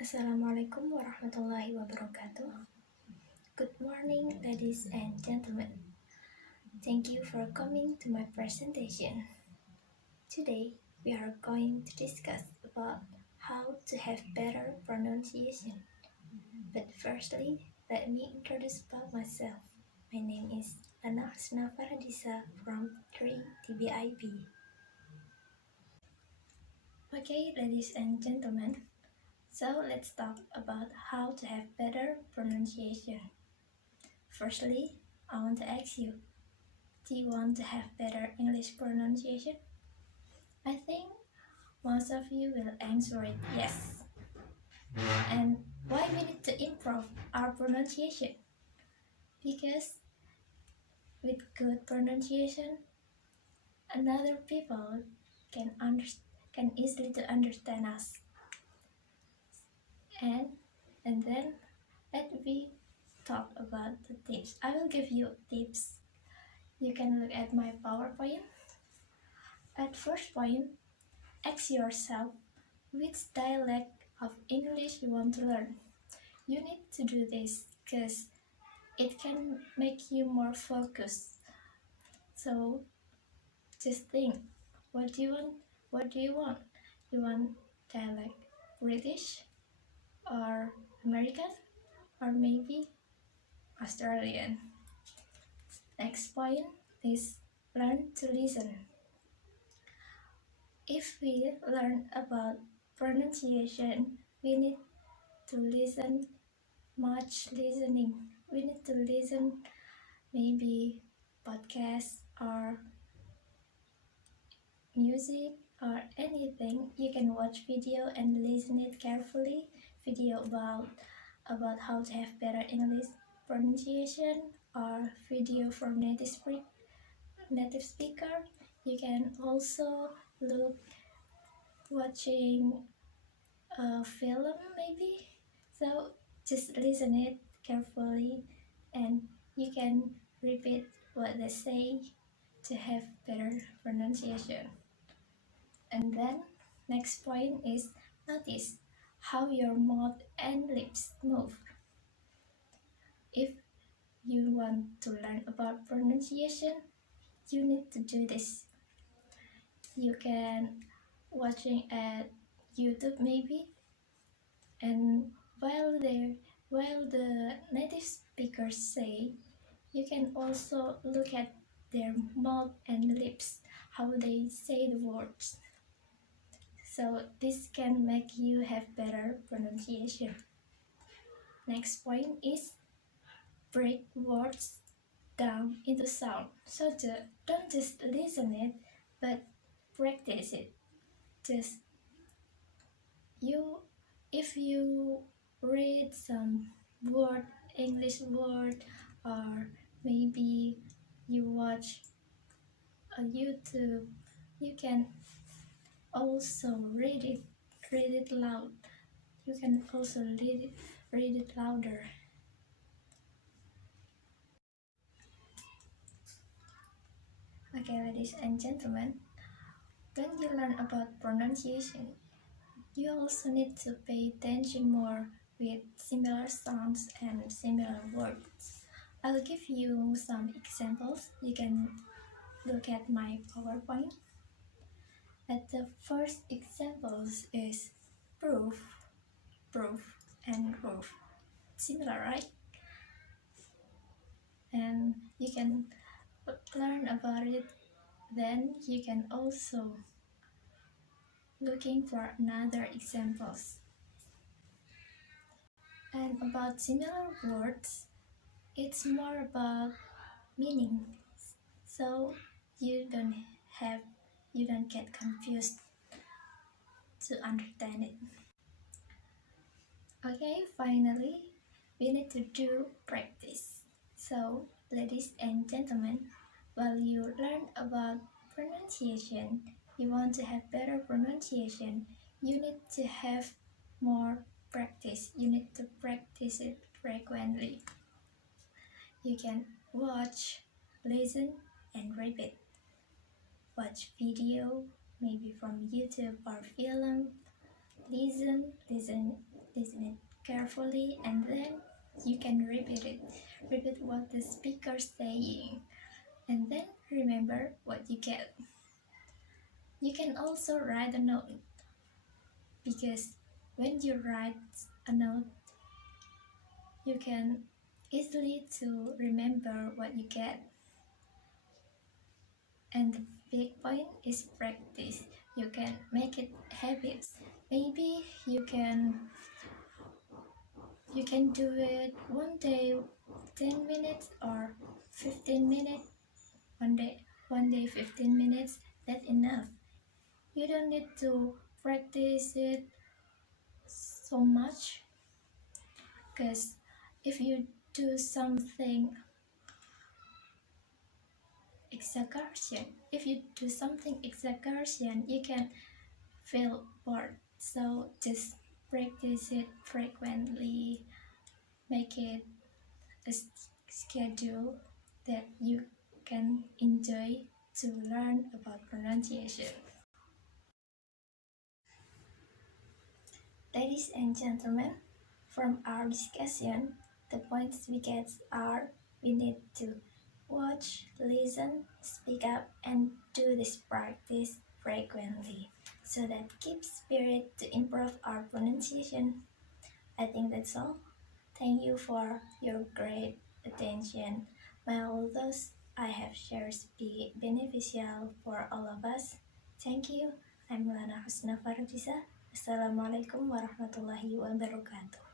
Assalamualaikum warahmatullahi wabarakatuh. Good morning, ladies and gentlemen. Thank you for coming to my presentation. Today, we are going to discuss about how to have better pronunciation. But firstly, let me introduce about myself. My name is Lana Husna Faradisa from 3 TBIB. Okay, ladies and gentlemen, so let's talk about how to have better pronunciation. Firstly, I want to ask you, do you want to have better English pronunciation? I think most of you will answer it yes. And why we need to improve our pronunciation? Because with good pronunciation, another people can easily to understand us. And then let me talk about the tips. I will give you tips. You can look at my PowerPoint. At first point, ask yourself which dialect of English you want to learn. You need to do this because it can make you more focused. So just think, what do you want? What do you want? You want dialect British or American or maybe Australian? Next point is learn to listen. If we learn about pronunciation, we need to listen much listening. We need to listen maybe podcasts or music or anything. You can watch video and listen it carefully. Video about how to have better English pronunciation or video from native speaker. You can also look watching a film maybe. So just listen it carefully and you can repeat what they say to have better pronunciation. And then next point is notice how your mouth and lips move. If you want to learn about pronunciation, you need to do this. You can watching at YouTube maybe, and while the native speakers say, you can also look at their mouth and lips, how they say the words. So this can make you have better pronunciation. Next point is break words down into sound. So don't just listen it, but practice it. Just if you read some English word, or maybe you watch a YouTube, you can also read it loud. You can also read it louder. Okay, ladies and gentlemen, when you learn about pronunciation, you also need to pay attention more with similar sounds and similar words. I'll give you some examples. You can look at my PowerPoint. At the first examples is proof, and roof. Similar, right? And you can learn about it. Then you can also looking for another examples. And about similar words, it's more about meaning. So you don't get confused to understand it. Okay, finally, we need to do practice. So, ladies and gentlemen, while you learn about pronunciation, you want to have better pronunciation, you need to have more practice. You need to practice it frequently. You can watch, listen, and repeat. Watch video, maybe from YouTube or film. Listen listen it carefully, and then you can repeat it. Repeat what the speaker's saying, and then remember what you get. You can also write a note because when you write a note, you can easily to remember what you get. And the big point is practice. You can make it habits. Maybe you can do it one day 10 minutes or 15 minutes. One day 15 minutes, that's enough. You don't need to practice it so much, because if you do something exaggeration, you can feel bored. So just practice it frequently. Make it a schedule that you can enjoy to learn about pronunciation. Ladies and gentlemen, from our discussion, the points we get are: we need to watch, listen, speak up, and do this practice frequently so that keeps spirit to improve our pronunciation. I think that's all. Thank you for your great attention. May all those I have shared be beneficial for all of us. Thank you. I'm Lana Husna Faradisa. Assalamualaikum warahmatullahi wabarakatuh.